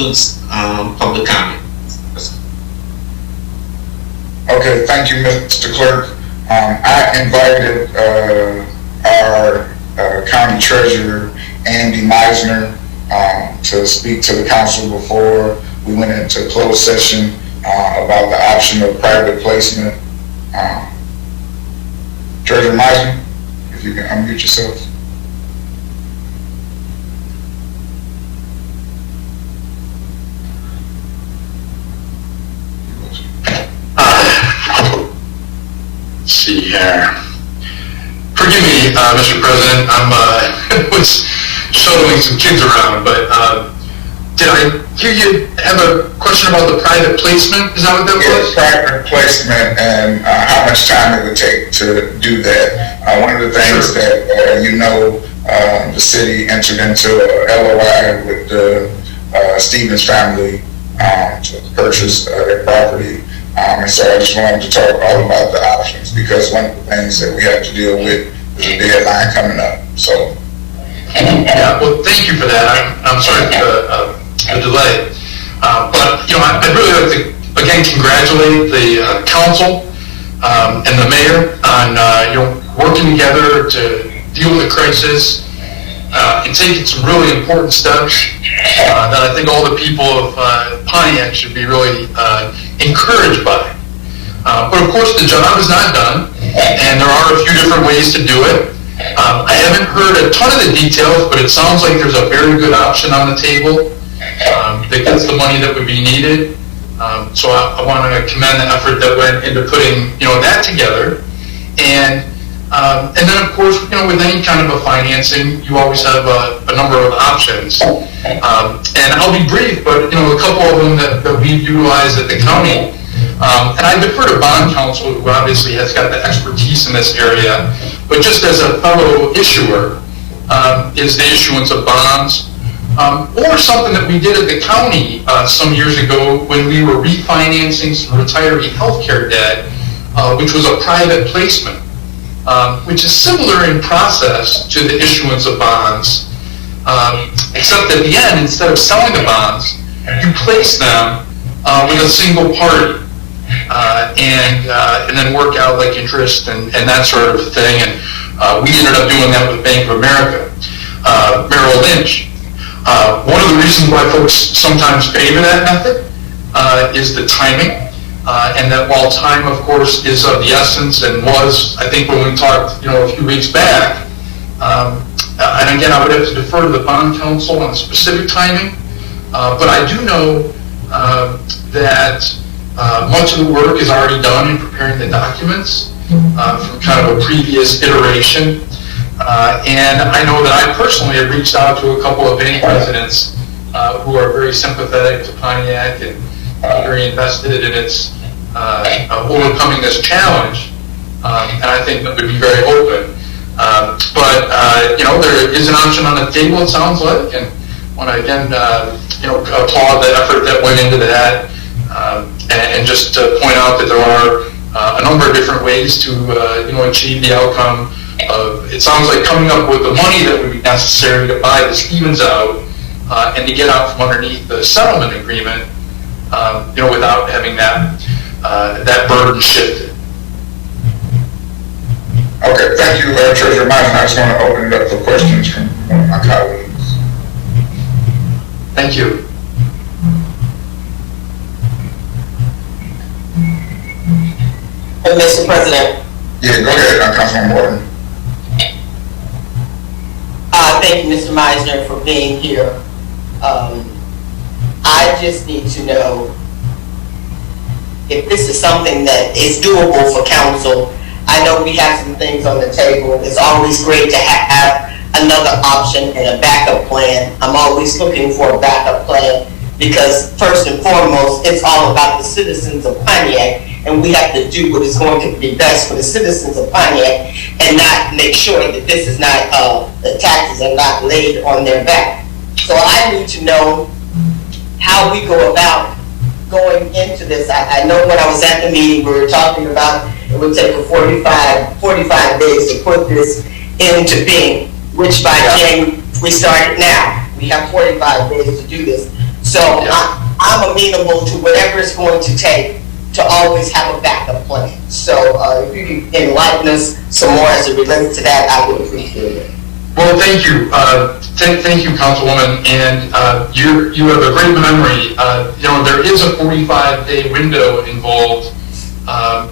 concludes public comment. Okay, thank you, Mr. Clerk. I invited our county treasurer, Andy Meisner, to speak to the council before we went into closed session about the option of private placement. Treasurer Meisner, if you can unmute yourself. Let's see here. Forgive me, Mr. President, I'm was shuttling some kids around, but did I hear you have a question about the private placement? Is that what that was? Yes, private placement and how much time it would take to do that. One of the things that, the city entered into a LOI with the Stevens family to purchase their property. And so I just wanted to talk all about the options, because one of the things that we have to deal with is a deadline coming up. So. Yeah, well, thank you for that. I'm sorry for the delay. But, I'd really like to, again, congratulate the council and the mayor on, working together to deal with the crisis and taking some really important steps that I think all the people of Pontiac should be really encouraged by. But of course, the job is not done, and there are a few different ways to do it. I haven't heard a ton of the details, but it sounds like there's a very good option on the table that gets the money that would be needed. So I want to commend the effort that went into putting, that together. And then, of course, with any kind of a financing, you always have a number of options. And I'll be brief, but, a couple of them that we've utilized at the county. And I defer to bond counsel, who obviously has got the expertise in this area, but just as a fellow issuer, is the issuance of bonds, or something that we did at the county some years ago when we were refinancing some retiree healthcare debt, which was a private placement, which is similar in process to the issuance of bonds, except at the end, instead of selling the bonds, you place them with a single party. And then work out like interest and that sort of thing. And we ended up doing that with Bank of America, Merrill Lynch. One of the reasons why folks sometimes favor that method is the timing, and that while time, of course, is of the essence, and was, I think, when we talked, a few weeks back. And again, I would have to defer to the bond counsel on specific timing, but I do know that. Much of the work is already done in preparing the documents from kind of a previous iteration. And I know that I personally have reached out to a couple of bank presidents who are very sympathetic to Pontiac and very invested in its overcoming this challenge. And I think that would be very open. But there is an option on the table, it sounds like. And I want to again, applaud the effort that went into that. And just to point out that there are a number of different ways to achieve the outcome of, it sounds like, coming up with the money that would be necessary to buy the Stevens out and to get out from underneath the settlement agreement, without having that burden shifted. Okay, thank you, Treasurer Meisner. I just want to open it up for questions from one of my colleagues. Thank you. Mr. President. Yeah, go ahead, Councilman Morton. Thank you, Mr. Meisner, for being here. I just need to know if this is something that is doable for council. I know we have some things on the table. It's always great to have another option and a backup plan. I'm always looking for a backup plan because first and foremost, it's all about the citizens of Pontiac, and we have to do what is going to be best for the citizens of Pontiac and not make sure that this is not, the taxes are not laid on their back. So I need to know how we go about going into this. I know when I was at the meeting, we were talking about it would take 45 days to put this into being, which by January, we started now. We have 45 days to do this. So I'm amenable to whatever it's going to take to always have a backup plan. So if you can enlighten us some more as it relates to that, I would appreciate it. Well, thank you. Thank you, Councilwoman. And you have a great memory. There is a 45-day window involved,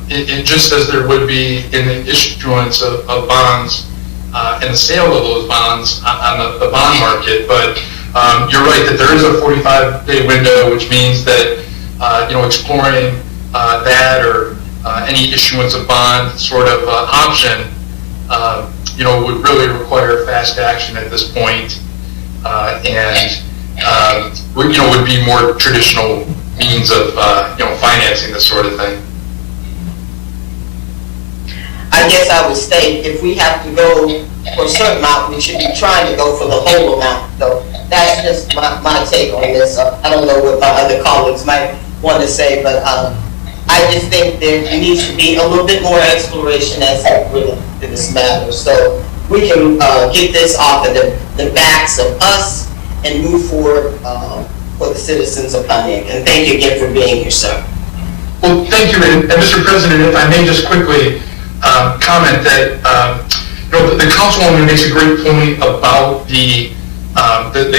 it just as there would be in the issuance of bonds and the sale of those bonds on the bond market. But you're right that there is a 45-day window, which means that exploring that or any issuance of bond sort of option, would really require fast action at this point, and would be more traditional means of financing this sort of thing. I guess I would state if we have to go for a certain amount, we should be trying to go for the whole amount. So that's just my take on this. I don't know what my other colleagues might want to say, but I just think there needs to be a little bit more exploration as it relates to this matter. So we can get this off of the backs of us and move forward for the citizens of Pontiac. And thank you again for being here, sir. Well, thank you. And Mr. President, if I may just quickly comment that the councilwoman makes a great point about the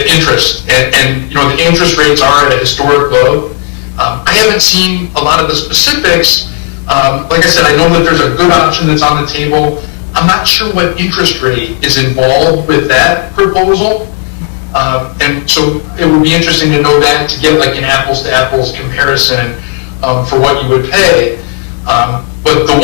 interest, and the interest rates are at a historic low. I haven't seen a lot of the specifics. Like I said, I know that there's a good option that's on the table. I'm not sure what interest rate is involved with that proposal. And so it would be interesting to know that, to get like an apples to apples comparison for what you would pay. But the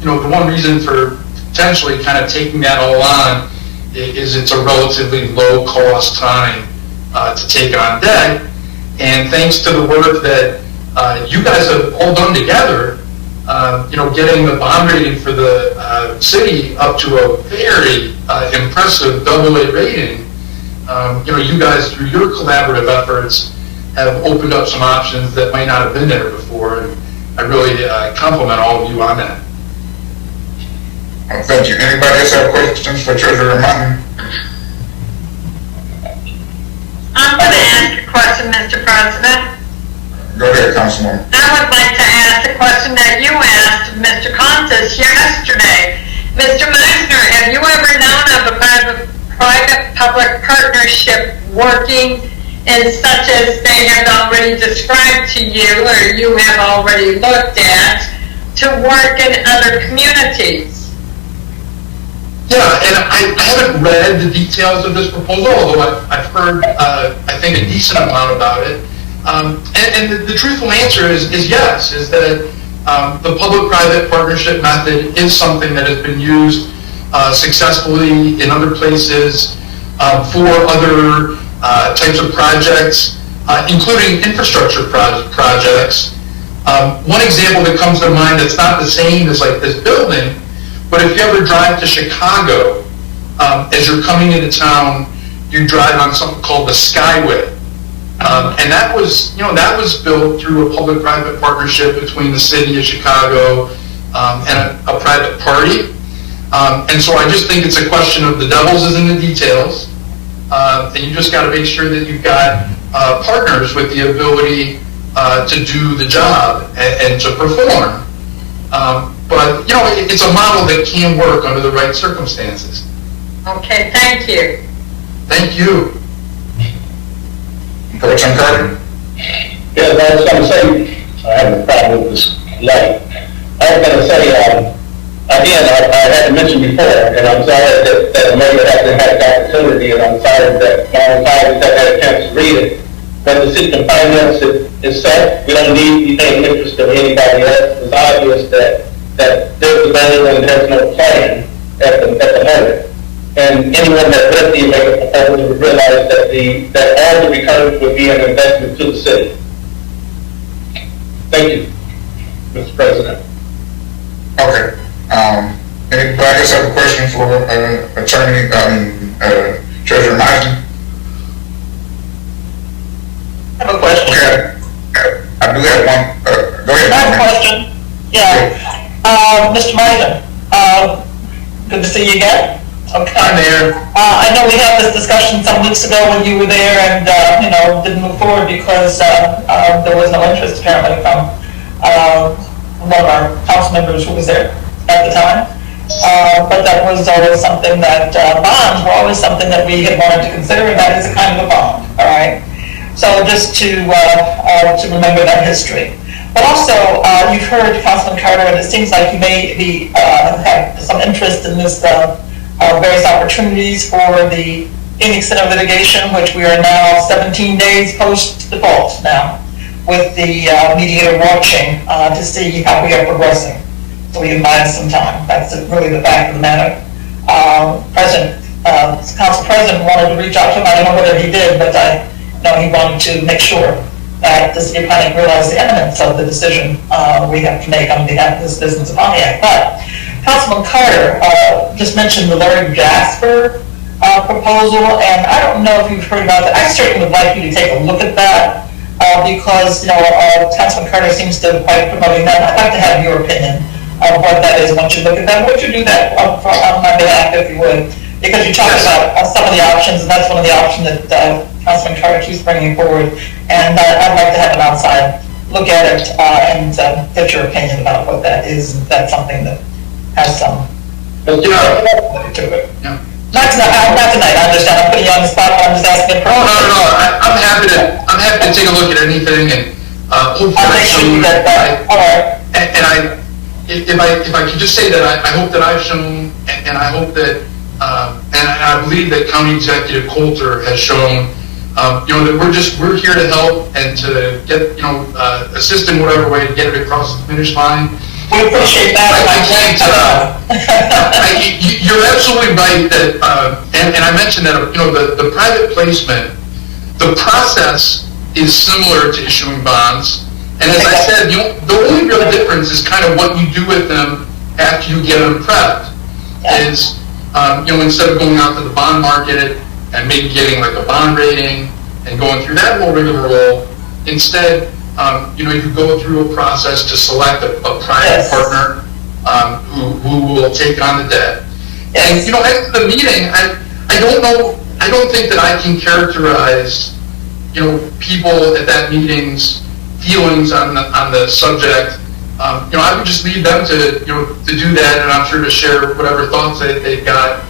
one reason for potentially kind of taking that all on is it's a relatively low cost time to take on debt. And thanks to the work that you guys have all done together, getting the bond rating for the city up to a very impressive AA rating, you guys, through your collaborative efforts, have opened up some options that might not have been there before. And I really compliment all of you on that. Well, thank you. Anybody else have questions for Treasurer Martin? I'm going to ask a question, Mr. President. Go ahead, Councilwoman. I would like to ask the question that you asked Mr. Contis yesterday. Mr. Meisner, have you ever known of a private-public partnership working in such as they have already described to you or you have already looked at to work in other communities? Yeah, and I haven't read the details of this proposal, although I've heard, I think, a decent amount about it. And the truthful answer is yes, is that the public-private partnership method is something that has been used successfully in other places for other types of projects, including infrastructure projects. One example that comes to mind that's not the same as like this building, but if you ever drive to Chicago, as you're coming into town, you drive on something called the Skyway. And that was built through a public-private partnership between the city of Chicago and a private party. And so I just think it's a question of the devil's is in the details. And you just got to make sure that you've got partners with the ability to do the job and to perform. But, it's a model that can work under the right circumstances. Okay, thank you. Thank you. Coach Carter? Yeah, I was going to say, I have a problem with this light. I was going to say, again, I had to mention before, and I'm sorry that the mayor hasn't had the opportunity, and I'm sorry that my colleagues haven't had a chance to read it. But the city can finance it itself. We don't need anything interest of anybody else. It's obvious that there's a value and there's no plan at the moment. And anyone that read the amendment proposal would realize that all the returns would be an investment to the city. Thank you, Mr. President. Okay. Anybody else have a question for Treasurer Meisner? I have a question. Okay. I do have one. Go ahead. I have a question. Yeah. Mr. Meisner, good to see you again. Okay. Hi, Mayor. I know we had this discussion some weeks ago when you were there and, didn't move forward because there was no interest apparently from one of our council members who was there at the time. But that was always something that, bonds were always something that we had wanted to consider, and that is a kind of a bond, all right? So just to remember that history. But also, you've heard Councilman Carter, and it seems like you may be, have some interest in this, various opportunities for the Phoenix Center litigation, which we are now 17 days post-default now, with the mediator watching to see how we are progressing. So we can buy us some time. That's really the fact of the matter. Council President wanted to reach out to him. I don't know whether he did, but I know he wanted to make sure that the city of Pontiac realized the eminence of the decision we have to make on behalf of this business of Pontiac. But Councilman Carter just mentioned the Larry Jasper proposal, and I don't know if you've heard about that. I certainly would like you to take a look at that because, Councilman Carter seems to be quite promoting that. I'd like to have your opinion of what that is once you look at that. Would you do that on my behalf if you would? Because you talked about some of the options, and that's one of the options that Councilman Carter keeps bringing forward. And I'd like to have an outside look at it and get your opinion about what that is. And that's something that has some to it. Yeah. Not tonight. I understand. I'm putting you on the spot. I'm just asking. Oh, no. I'm happy to take a look at anything, and hopefully I'll make sure you get that. All right. And if I could just say that I hope that I've shown, and I hope that, and I believe that County Executive Coulter has shown, that we're here to help and to get, assist in whatever way to get it across the finish line. We appreciate that. You're absolutely right that, and I mentioned that, the private placement, the process is similar to issuing bonds. And as I said, the only real difference is kind of what you do with them after you get them prepped. Is, instead of going out to the bond market and maybe getting like a bond rating and going through that whole rigmarole, instead, you go through a process to select a private partner who will take on the debt. And, at the meeting, I don't think that I can characterize, people at that meeting's feelings on the subject. I would just leave them to do that, and I'm sure to share whatever thoughts they've got.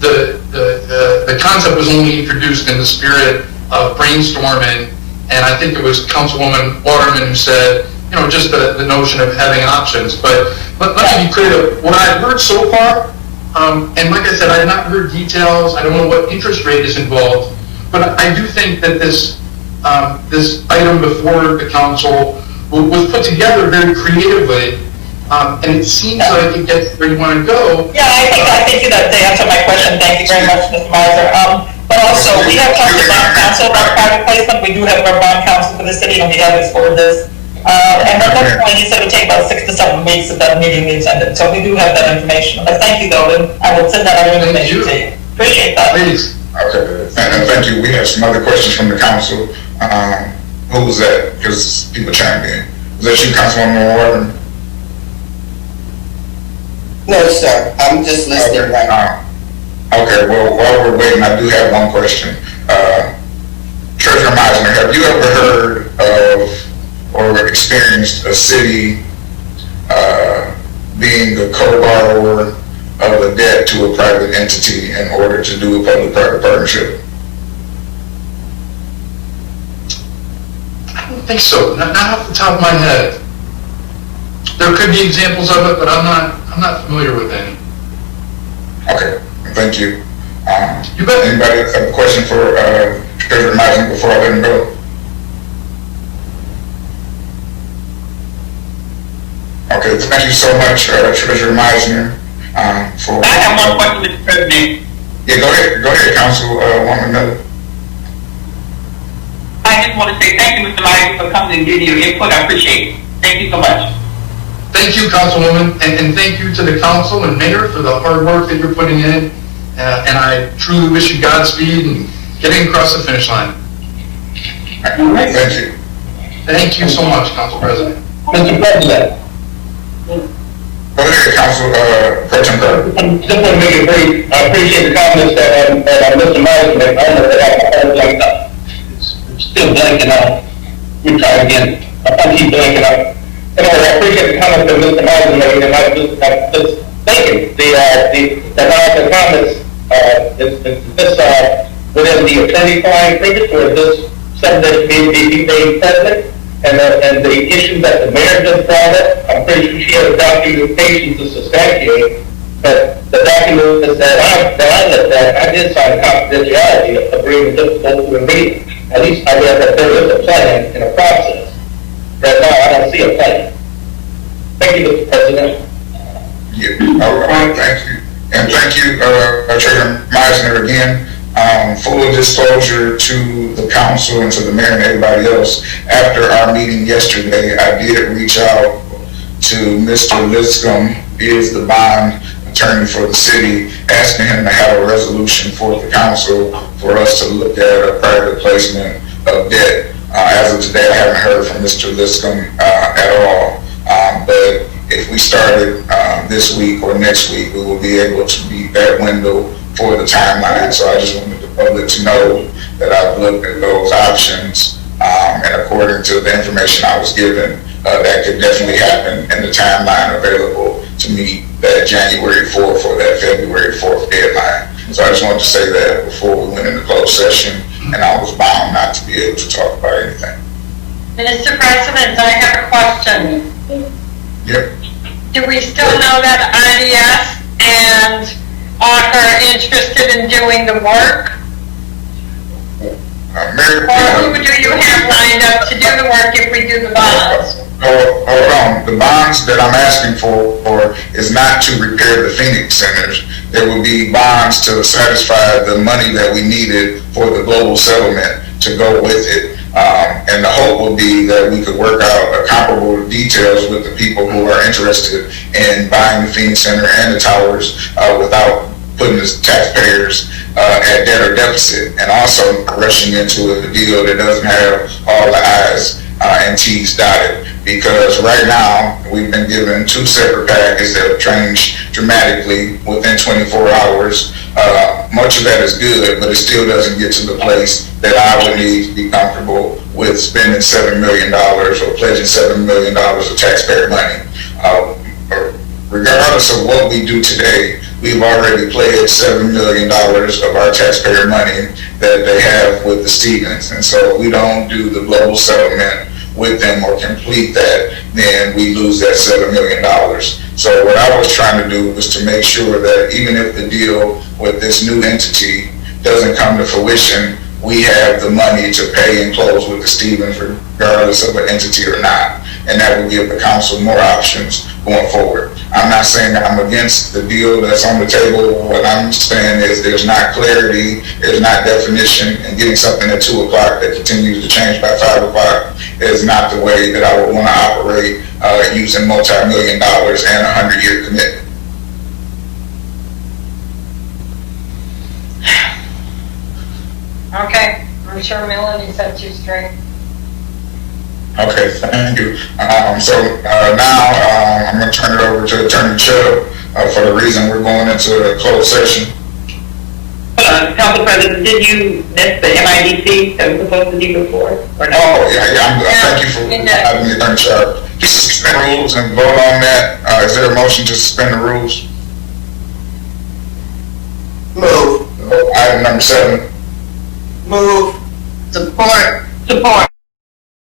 The concept was only introduced in the spirit of brainstorming, and I think it was Councilwoman Waterman who said, just the notion of having options. But let me be clear, what I've heard so far, and like I said, I have not heard details. I don't know what interest rate is involved, but I do think that this item before the council was put together very creatively, and it seems like it gets where you want to go. Yeah, I think that they answered my question. Thank you very much, Mr. Meisner. But also, we have talked to bond council about private placement. We do have our bond council for the city, and we have explored this. And at that point, he said it would take about 6 to 7 weeks at that meeting we attended. So we do have that information. But thank you, though, and I will send that other information to you. Appreciate that. Please. Okay, and thank you. We have some other questions from the council. Who was that? Because people chimed in. Was that you, Councilwoman Warden? No, sir, I'm just listening right now. Okay, well, while we're waiting, I do have one question. Treasurer Meisner, have you ever heard of or experienced a city being the co-borrower of a debt to a private entity in order to do a public-private partnership? I don't think so. Not off the top of my head. There could be examples of it, but I'm not familiar with any. Okay, thank you. You bet. Anybody else have a question for Treasurer Meisner before I let him go? Okay, thank you so much, Treasurer Meisner, for... I have one question, Mr. President. Yeah, go ahead, Councilwoman Miller. I just want to say thank you, Mr. Meisner, for coming and giving your input. I appreciate it. Thank you so much. Thank you, Councilwoman, and thank you to the council and mayor for the hard work that you're putting in. And I truly wish you Godspeed in getting across the finish line. Thank you. Thank you so much, Council President. Mr. President, Go Go ahead, Council, Pro Tem Carter. Just want to make it brief. I appreciate the comments that Mr. Meisner made. I don't know if I like that. It's still blanking out. Let me try again. I keep blanking out. Anyway, I appreciate the comments that Mr. Meisner made, and I'm just thinking, the comments, is this, within the attorney-client privilege, or is this something that may be made public? And the issue that the mayor just brought up, I'm pretty sure she has documentation to substantiate, but the document that I looked at, I did sign a confidentiality agreement just to go through a meeting. At least I read that there is a plan and a process. Right now, I don't see a plan. Thank you, Mr. President. Yeah, all right, thank you. And thank you, Treasurer Meisner, again. Full disclosure to the council and to the mayor and everybody else, after our meeting yesterday, I did reach out to Mr. Lipscomb, he is the bond attorney for the city, asking him to have a resolution for the council for us to look at a private placement of debt. As of today, I haven't heard from Mr. Lipscomb at all. But if we started this week or next week, we will be able to meet that window for the timeline. So I just wanted the public to know that I've looked at those options, and according to the information I was given, that could definitely happen in the timeline available to meet that January 4th or that February 4th deadline. So I just wanted to say that before we went into closed session, and I was bound not to be able to talk about anything. Mr. President, I have a question. Yep. Do we still know that IDS and ARC are interested in doing the work? Mayor, Or who do you have lined up to do the work if we do the bonds? hold on. The bonds that I'm asking for is not to repair the Phoenix centers. There will be bonds to satisfy the money that we needed for the global settlement to go with it. And the hope will be that we could work out comparable details with the people who are interested in buying the Phoenix Center and the towers without putting the taxpayers at debt or deficit, and also rushing into a deal that doesn't have all the I's and T's dotted. Because right now, we've been given two separate packages that have changed dramatically within 24 hours. Much of that is good, but it still doesn't get to the place that I would need to be comfortable with spending $7 million or pledging $7 million of taxpayer money. Regardless of what we do today, we've already pledged $7 million of our taxpayer money that they have with the Stevens. And so if we don't do the global settlement with them or complete that, then we lose that $7 million. So what I was trying to do was to make sure that even if the deal with this new entity doesn't come to fruition, we have the money to pay and close with the Stevens regardless of an entity or not. And that will give the council more options going forward. I'm not saying that I'm against the deal that's on the table. What I'm saying is there's not clarity, there's not definition, and getting something at 2 o'clock that continues to change by 5 o'clock is not the way that I would want to operate using multi-million dollars and a 100-year commitment. Okay, I'm sure Melanie set you straight. Okay, thank you. So now I'm going to turn it over to Attorney Chubb for the reason we're going into a closed session. Council President, did you miss the MIDC that was supposed to be before? Or no? Oh, yeah, thank you for having me, Attorney Chubb. Please suspend rules and vote on that. Is there a motion to suspend the rules? Move. Item number 7. Move. Support. Support.